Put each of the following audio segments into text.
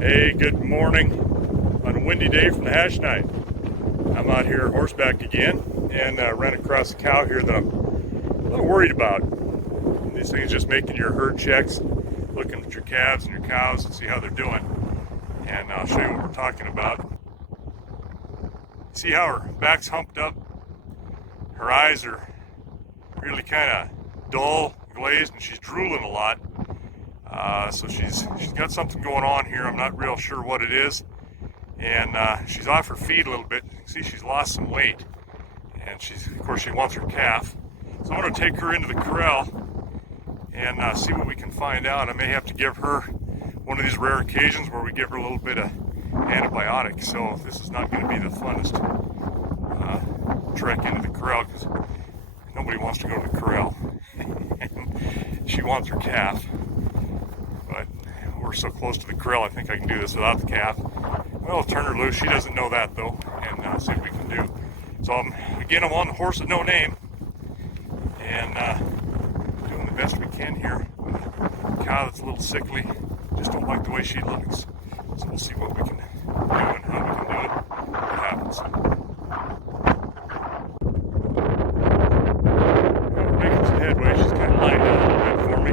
Hey, good morning on a windy day from the Hashknife. I'm out here horseback again and ran across a cow here that I'm a little worried about. These things just making your herd checks, looking at your calves and your cows and see how they're doing. And I'll show you what we're talking about. See how her back's humped up? Her eyes are really kind of dull, glazed, and she's drooling a lot. So she's got something going on here. I'm not real sure what it is. And she's off her feed a little bit. You can see she's lost some weight. And of course, she wants her calf. So I'm going to take her into the corral and see what we can find out. I may have to give her one of these rare occasions where we give her a little bit of antibiotic. So this is not going to be the funnest trek into the corral because nobody wants to go to the corral. She wants her calf. But we're so close to the corral, I think I can do this without the calf. Well, I'll turn her loose. She doesn't know that, though, and see what we can do. So, again, I'm on the horse with no name, and doing the best we can here with a cow that's a little sickly. Just don't like the way she looks. So we'll see what we can do and how we can do it. What happens. Making some headway. She's kind of lying down a little bit for me.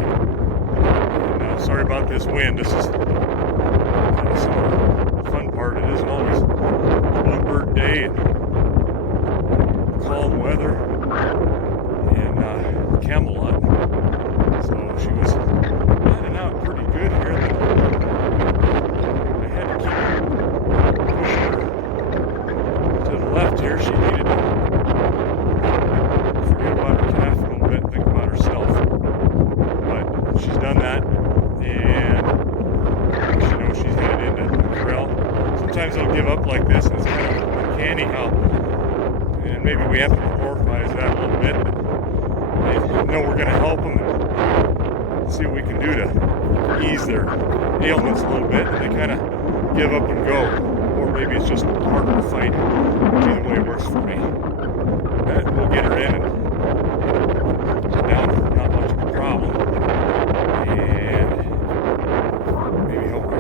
And, sorry about this wind. This is kind of some of the fun part. It isn't always a bluebird day and calm weather and Camelot. So she was lining out pretty good here. I had to keep pushing her to the left here. She needed to forget about her calf a little bit and think about herself. But she's done that, and she knows she's headed into the corral. Sometimes they'll give up like this, and it's kind of uncanny how, and maybe we anthropomorphize that a little bit, but they know we're going to help them and see what we can do to ease their ailments a little bit, and they kind of give up and go. Or maybe it's just harder to fight. Either way works for me. But we'll get her in and down for not much of a problem. And maybe help her.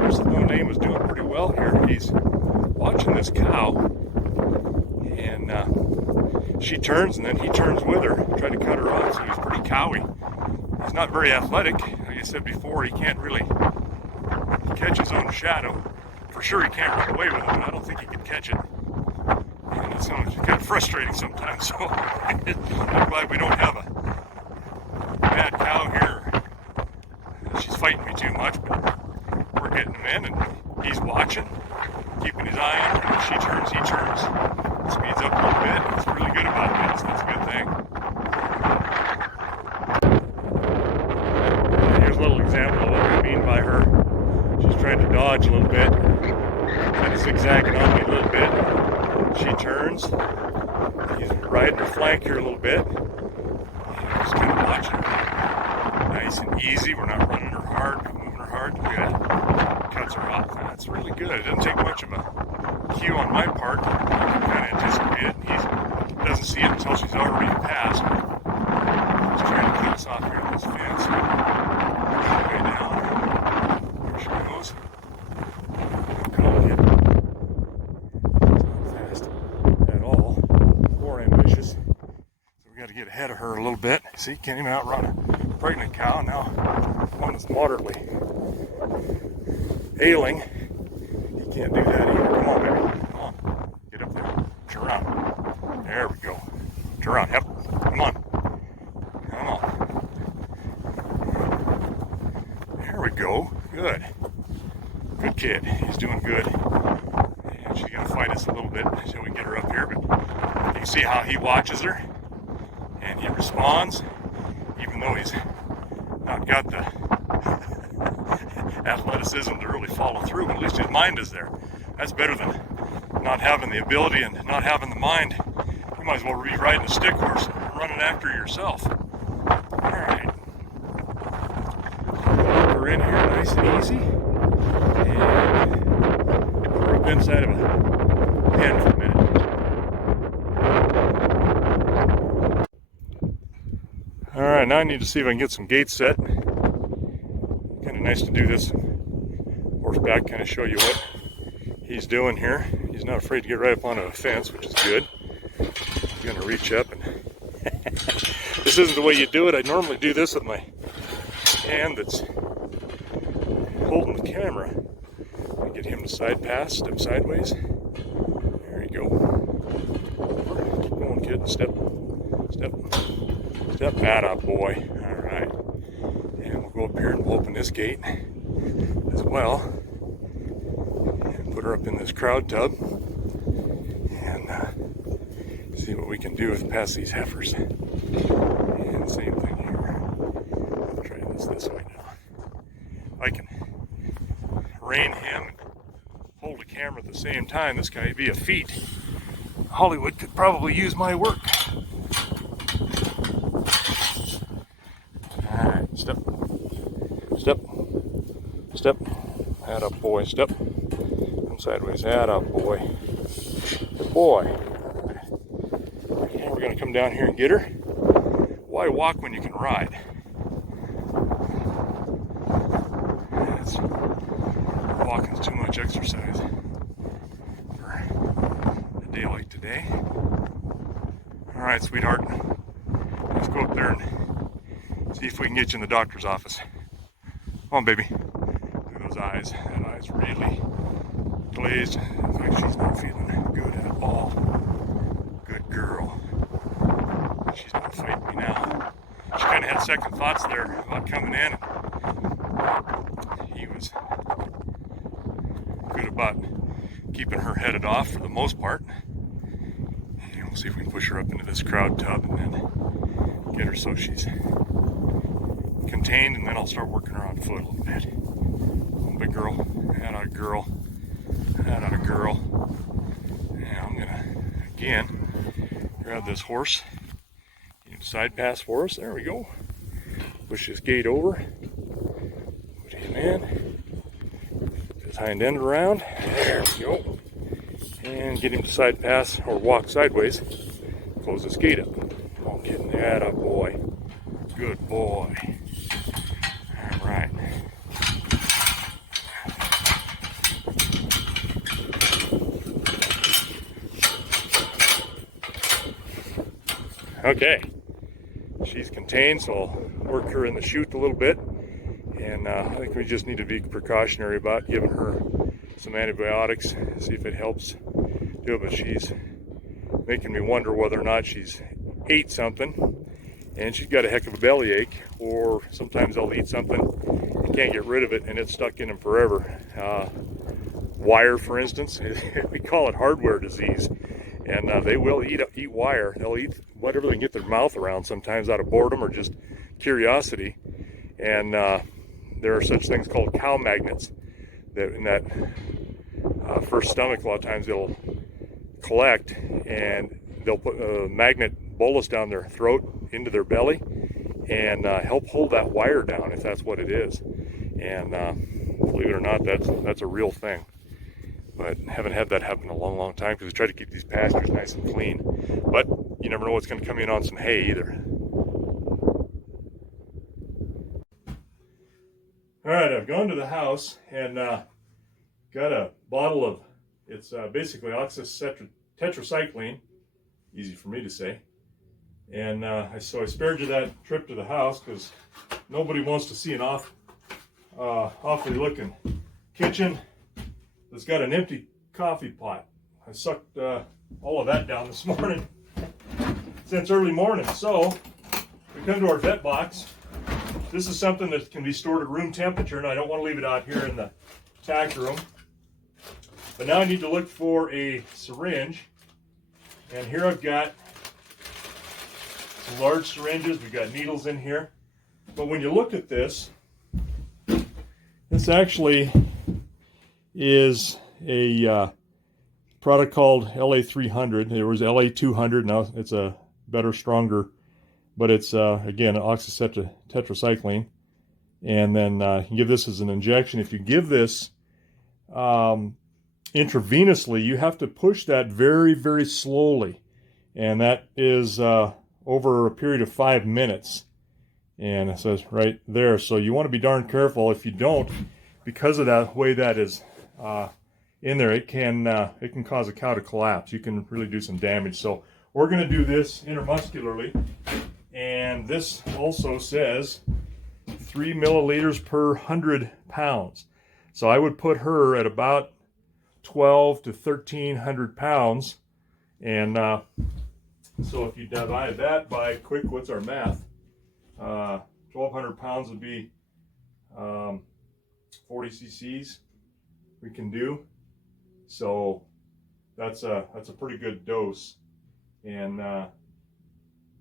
There's no name was doing pretty well here. He's watching this cow, and she turns, and then he turns with her, try to cut her off. So he's pretty cowy. He's not very athletic. Like I said before, he can't really catch his own shadow. For sure, he can't run away with it, but I don't think he can catch it. And it's kind of frustrating sometimes. So I'm glad we don't have a bad cow here. She's fighting me too much, but we're getting him in, and he's watching, keeping his eye on her. When she turns, he turns. Speeds up a little bit. He's really good about it, so that's a good thing. And here's a little example of what I mean by her. She's trying to dodge a little bit, kind of zigzagging on me a little bit. She turns. He's riding her flank here a little bit. And just kind of watching her. Nice and easy. We're not running her hard, not moving her hard. Look at that. Cuts her off. That's really good. It doesn't take much of a cue on my part. I can kind of anticipate it. He doesn't see it until she's already passed. He's trying to cut us off here on this fence. Way down. There she goes. Come on, kid. It's not fast at all, or ambitious. So we got to get ahead of her a little bit. See, can't even outrun a pregnant cow. Now, one that's moderately ailing. He can't do that either. Come on, baby. Come on. Get up there. Turn around. There we go. Turn around. Yep. Come on. Come on. There we go. Good. Good kid. He's doing good. And she's going to fight us a little bit until we get her up here. But you can see how he watches her. And he responds. Even though he's not got the athleticism to really follow through, but at least his mind is there. That's better than not having the ability and not having the mind. You might as well be riding a stick horse and running after yourself. All right. Put her in here nice and easy. And put her up inside of a pen for a minute. right, now I need to see if I can get some gates set. Kind of nice to do this horseback, kind of show you what he's doing here. He's not afraid to get right up onto a fence, which is good. I'm going to reach up, and this isn't the way you do it. I normally do this with my hand that's holding the camera. I get him to side pass, step sideways. There you go. Keep going, kid. Step, step, step. Atta boy. All right. And we'll go up here and we'll open this gate as well. And put her up in this crowd tub. And see what we can do with past these heifers. And same thing here. I'll try this way now. I can rein him and hold a camera at the same time. This guy would be a feat. Hollywood could probably use my work. Alright, step, step, step. Atta boy, step. Come sideways, atta boy. Good boy. And we're going to come down here and get her. Why walk when you can ride? Walking's too much exercise for a day like today. Alright, sweetheart. Let's go up there and see if we can get you in the doctor's office. Come on, baby. Look at those eyes. That eye's really glazed. It's like she's not feeling good at all. Good girl. She's not fighting me now. She kind of had second thoughts there about coming in. He was good about keeping her headed off for the most part. And we'll see if we can push her up into this crowd tub and then get her so she's contained, and then I'll start working her on foot a little bit. Oh, big girl. Atta girl. Atta girl. And I'm gonna again grab this horse. Side pass for us. There we go. Push this gate over. Put him in. His hind end around. There we go. And get him to side pass or walk sideways. Close this gate up. Come on, kid. Atta boy. Good boy. All right. Okay. She's contained, so I'll work her in the chute a little bit. And I think we just need to be precautionary about giving her some antibiotics, see if it helps do it. But she's making me wonder whether or not she's ate something, and she's got a heck of a bellyache, or sometimes they'll eat something and can't get rid of it, and it's stuck in them forever. Wire, for instance, we call it hardware disease. And they will eat wire. They'll eat whatever they can get their mouth around, sometimes out of boredom or just curiosity. And there are such things called cow magnets that in that first stomach, a lot of times they'll collect and they'll put a magnet bolus down their throat into their belly and help hold that wire down, if that's what it is. And believe it or not, that's a real thing. But haven't had that happen in a long, long time because we try to keep these pastures nice and clean. But you never know what's going to come in on some hay either. All right, I've gone to the house and got a bottle of, it's basically oxytetracycline, easy for me to say. And so I spared you that trip to the house because nobody wants to see an awfully looking kitchen that's got an empty coffee pot. I sucked all of that down this morning since early morning. So we come to our vet box. This is something that can be stored at room temperature, and I don't want to leave it out here in the tack room. But now I need to look for a syringe, and here I've got some large syringes. We've got needles in here. But when you look at this, this actually is a product called LA300. There was LA200. Now it's a better, stronger, but it's again oxytetracycline. And then you can give this as an injection. If you give this intravenously, you have to push that very, very slowly, and that is over a period of 5 minutes. and it says right there. So you want to be darn careful. If you don't, because of that way that is in there, it can cause a cow to collapse. You can really do some damage. So we're going to do this intermuscularly, and this also says 3 milliliters per 100 pounds. So I would put her at about 12 to 1,300 pounds, and so if you divide that by, quick, what's our math? 1,200 pounds would be 40 cc's we can do. So that's a pretty good dose, and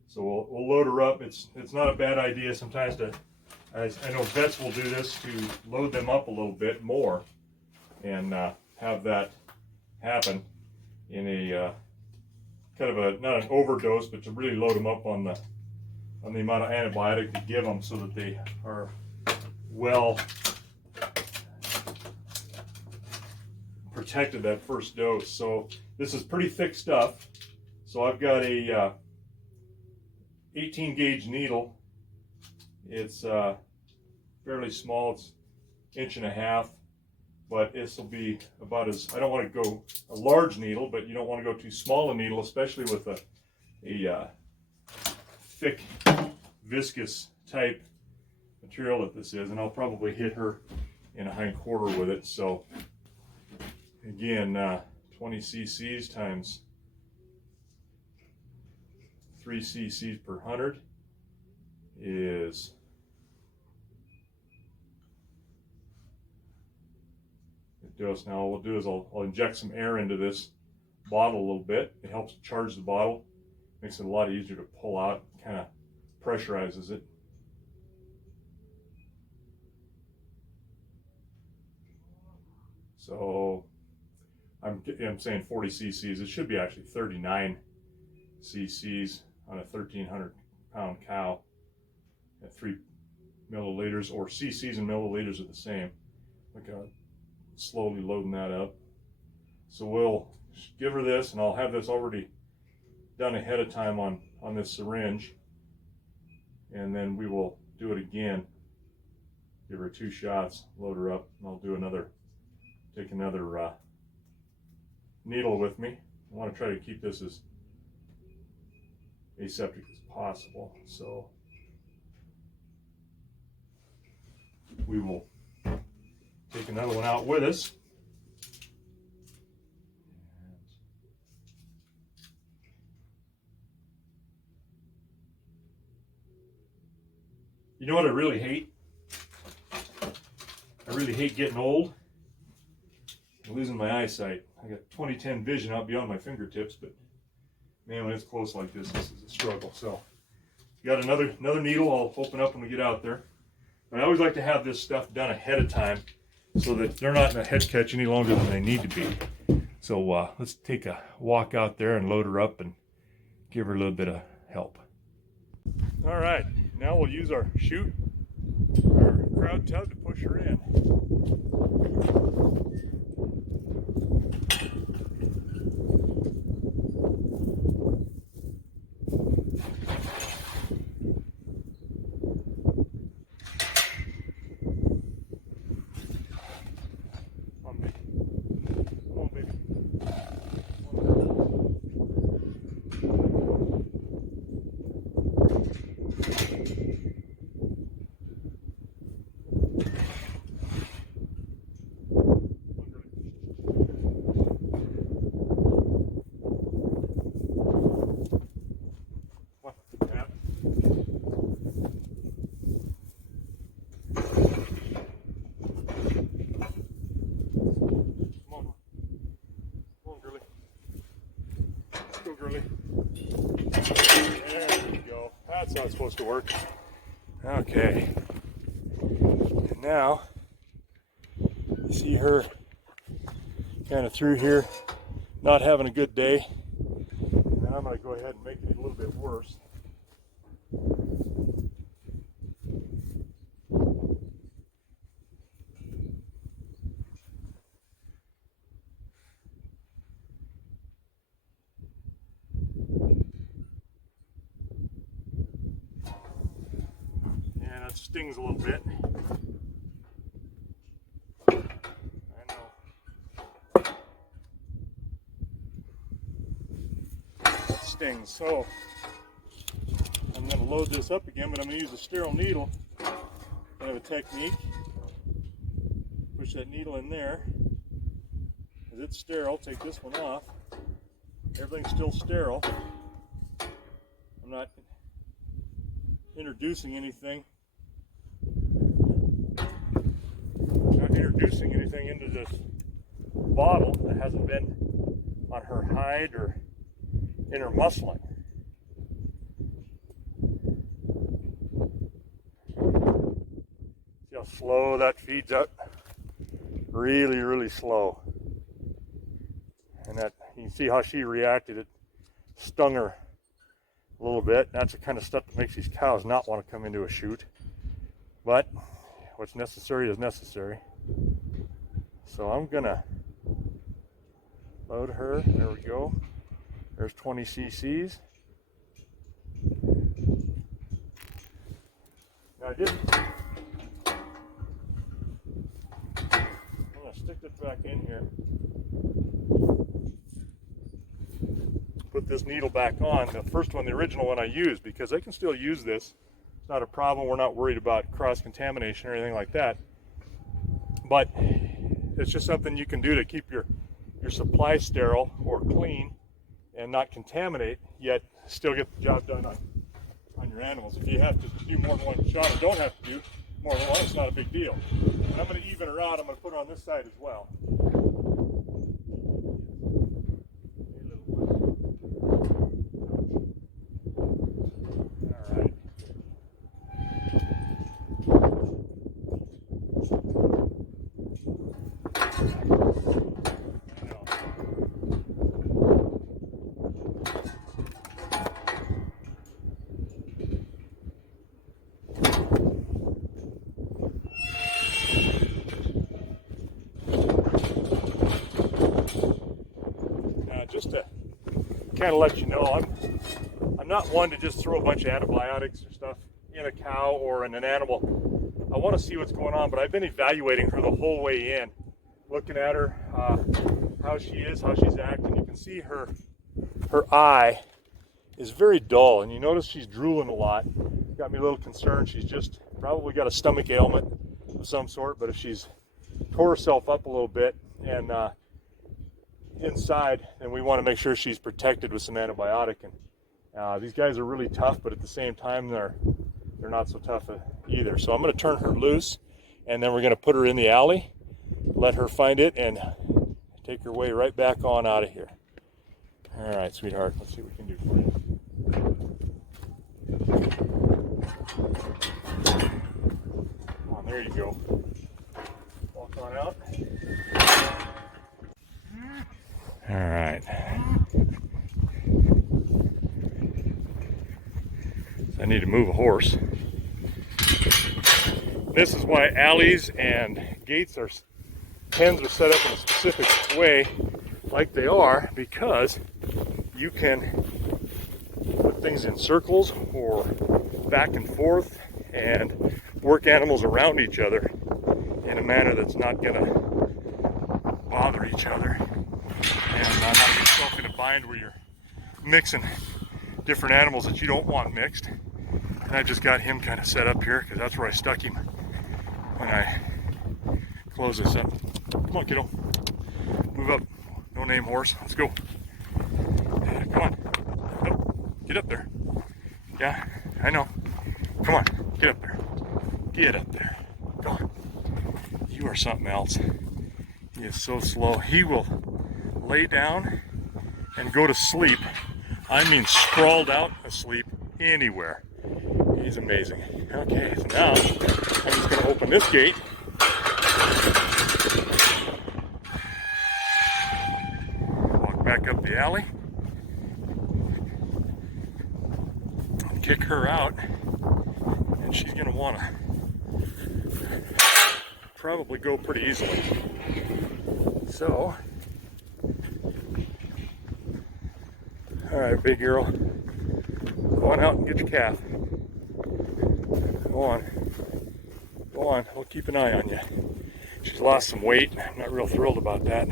so we'll load her up. It's not a bad idea sometimes to, as I know vets will do this, to load them up a little bit more and have that happen in a kind of a, not an overdose, but to really load them up on the amount of antibiotic to give them, so that they are well protected that first dose. So this is pretty thick stuff. So I've got a 18 gauge needle. It's fairly small. It's 1.5 inches, but this will be about as, I don't want to go a large needle, but you don't want to go too small a needle, especially with a thick viscous type material that this is. And I'll probably hit her in a hind quarter with it. So again, 20 cc's times 3 cc's per 100 is a dose. Now what we'll do is I'll inject some air into this bottle a little bit. It helps charge the bottle, makes it a lot easier to pull out, kind of pressurizes it. So I'm saying 40 cc's. It should be actually 39 cc's on a 1,300 pound cow at 3 milliliters, or cc's and milliliters are the same. Look at slowly loading that up. So we'll give her this, and I'll have this already done ahead of time on this syringe, and then we will do it again. Give her 2 shots, load her up, and I'll do another, take another needle with me. I want to try to keep this as aseptic as possible. So we will take another one out with us. You know what I really hate? I really hate getting old and losing my eyesight. I got 20/10 vision out beyond my fingertips, but man, when it's close like this is a struggle. So got another needle I'll open up when we get out there. But I always like to have this stuff done ahead of time so that they're not in a head catch any longer than they need to be. So let's take a walk out there and load her up and give her a little bit of help. All right, now we'll use our chute, our crowd tug, to push her in. There we go. That's how it's supposed to work. Okay. And now, you see her kind of through here, not having a good day. And I'm going to go ahead and make it a little bit worse. That stings a little bit. I know. That stings. So I'm going to load this up again, but I'm going to use a sterile needle. I have a technique. Push that needle in there. As it's sterile, take this one off. Everything's still sterile. I'm not introducing anything. Into this bottle that hasn't been on her hide or in her muscling. See how slow that feeds up? Really, really slow. And that, you can see how she reacted. It stung her a little bit. That's the kind of stuff that makes these cows not want to come into a chute. But what's necessary is necessary. So I'm gonna load her. There we go. There's 20 cc's. Now I'm gonna stick this back in here. Put this needle back on. The first one, the original one I used, because I can still use this. It's not a problem. We're not worried about cross-contamination or anything like that. But it's just something you can do to keep your supply sterile or clean and not contaminate, yet still get the job done on your animals. If you have to do more than one shot or don't have to do more than one, it's not a big deal. And I'm going to even her out. I'm going to put her on this side as well. All right. Just to kind of let you know, I'm not one to just throw a bunch of antibiotics or stuff in a cow or in an animal. I want to see what's going on, but I've been evaluating her the whole way in, looking at her, how she is, how she's acting. You can see her eye is very dull, and you notice she's drooling a lot. Got me a little concerned. She's just probably got a stomach ailment of some sort, but if she's tore herself up a little bit and inside, and we want to make sure she's protected with some antibiotic. And these guys are really tough, but at the same time they're not so tough either. So I'm going to turn her loose, and then we're going to put her in the alley, let her find it, and take her way right back on out of here. All right, sweetheart, let's see what we can do for you. Come on, there you go. Walk on out. All right. So I need to move a horse. This is why alleys and gates pens are set up in a specific way, like they are, because you can put things in circles or back and forth and work animals around each other in a manner that's not going to bother each other. And not get yourself in a bind where you're mixing different animals that you don't want mixed. And I just got him kind of set up here because that's where I stuck him when I close this up. Come on, kiddo. Move up. No name horse. Let's go. Come on. Up. Get up there. Yeah, I know. Come on. Get up there. Get up there. Come on. You are something else. He is so slow. He will lay down and go to sleep. I mean sprawled out asleep anywhere. He's amazing. Okay, so now I'm just going to open this gate. Walk back up the alley. And kick her out. And she's going to want to probably go pretty easily. So, all right, big girl, go on out and get your calf. Go on. Go on. We'll keep an eye on you. She's lost some weight. I'm not real thrilled about that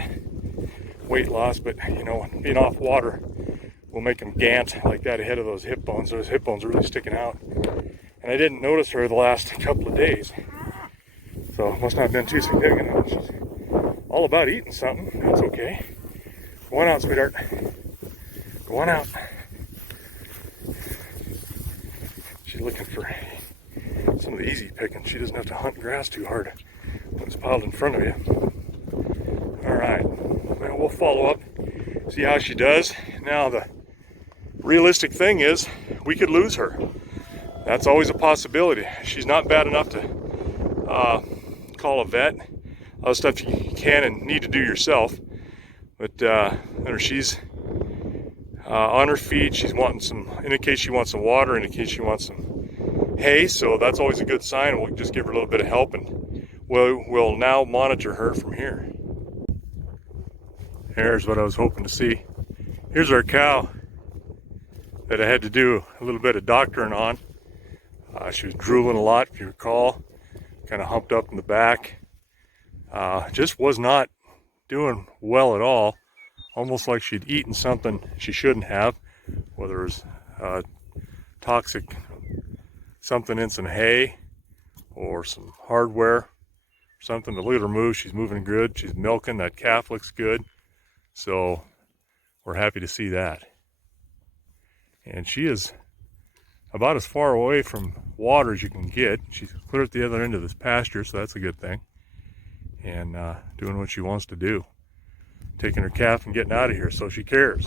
weight loss, but you know, being off water will make them gant like that ahead of those hip bones. Those hip bones are really sticking out. And I didn't notice her the last couple of days. So it must not have been too significant. She's all about eating something. That's okay. Go on out, sweetheart. Go on out. She's looking for some of the easy picking. She doesn't have to hunt grass too hard when it's piled in front of you. All right. Well, we'll follow up, see how she does. Now, the realistic thing is we could lose her. That's always a possibility. She's not bad enough to call a vet. Other stuff you can and need to do yourself. But she's on her feet. She's wanting some, indicates she wants some water, indicates she wants some hay. So that's always a good sign. We'll just give her a little bit of help, and we'll now monitor her from here. Here's what I was hoping to see. Here's our cow that I had to do a little bit of doctoring on. She was drooling a lot, if you recall, kind of humped up in the back. Just was not doing well at all, almost like she'd eaten something she shouldn't have, whether it was toxic something in some hay or some hardware, something. To look at her move, she's moving good, she's milking, that calf looks good, so we're happy to see that. And she is about as far away from water as you can get. She's clear at the other end of this pasture, so that's a good thing. And doing what she wants to do, taking her calf and getting out of here, so she cares.